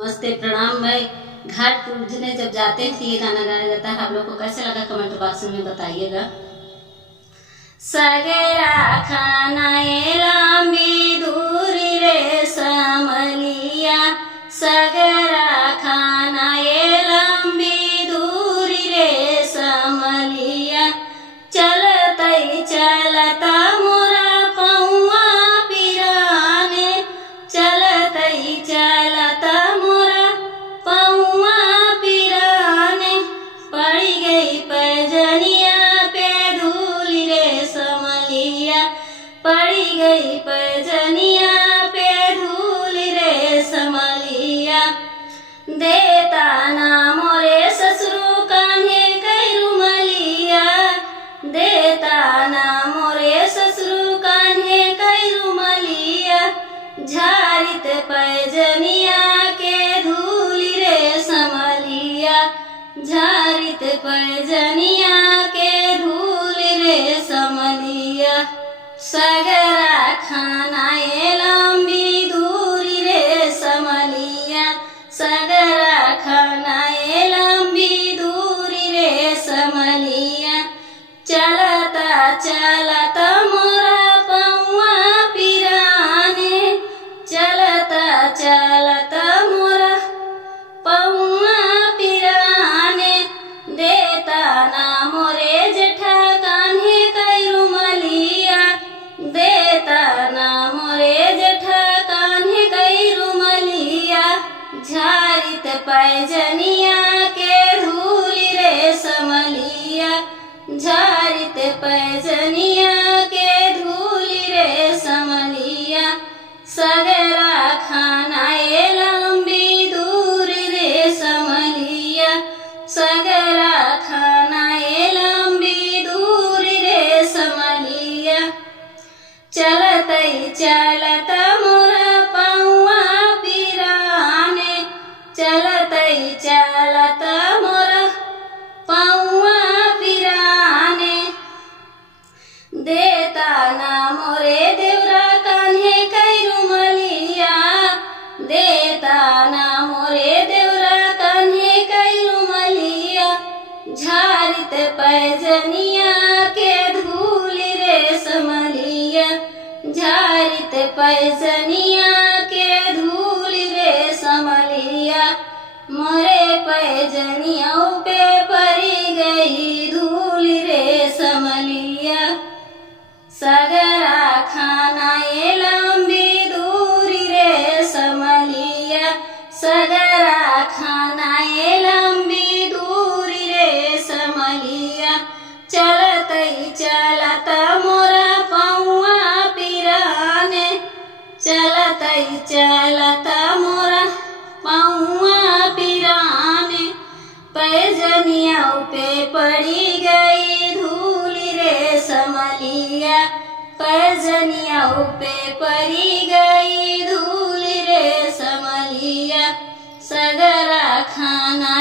नमस्ते, प्रणाम। मैं घाट पूजने जब जाते हैं तो ये गाना गाया जाता है। आप लोग को कैसे लगा कमेंट बॉक्स में बताइएगा। सगेरा खाना लंबी दूरी रे समलिया, सगरा खाना लंबी दूरी रे समलिया, चलतई चलता मोरा पौआ पिराने, चलतई चलता मोरा पौआ पिराने, पड़ी गई पैजनिया पे धूल रे समलिया, पड़ी गई पैजनिया पे धूल रे समलिया, देता ना मोरे ससुरु कान्हे कई रुमलिया, देता ना मोरे ससुरु कान्हे कई रुमलिया, झारित पैजनिया के धूल रे समलिया, झारित पैजनिया के धूल रे समलिया, सगरा खाना लंबी दूरी रे समलिया, सगरा खाना लंबी दूरी रे समलिया, चलता चलता मोरा पौआ पिराने, चलता चलता मोरा पौआ पिराने, देता ना मोरे जेठा कान्हे कई रुमलिया, देता ना मोरे जेठा कान्हे कई रुमलिया, झारित पैजनिया के धूल रे समलिया, झारित पैजनिया के धूल रे समलिया, सगरा खाना लंबी दूरी रे समलिया, सगरा खाना लंबी दूरी रे समलिया, चलतई चलता मोरा पौआ पिराने, चलतई चलता मोरा पौआ पिराने, देता ना मोरे देवरा कान्हे कई रुमलिया, देता ना मोरे देवरा कान्हे कई रुमलिया, झारित पैजनिया के धूल रे समलिया, झारित पैजनिया के धूल रे समलिया, मोरे पैजनिया पे पड़ी गई धूल रे समलिया, सगरा खाना लंबी दूरी रे समलिया, सगरा खाना लंबी दूरी रे समलिया, चलतई चलता मोरा पौआ पिराने, चलतई चलता मोरा पौआ पिराने, पैजनिया पे पड़ी गई धूल रे समलिया, पैजनिया पे पड़ी गई धूल रे समलिया, सगरा खाना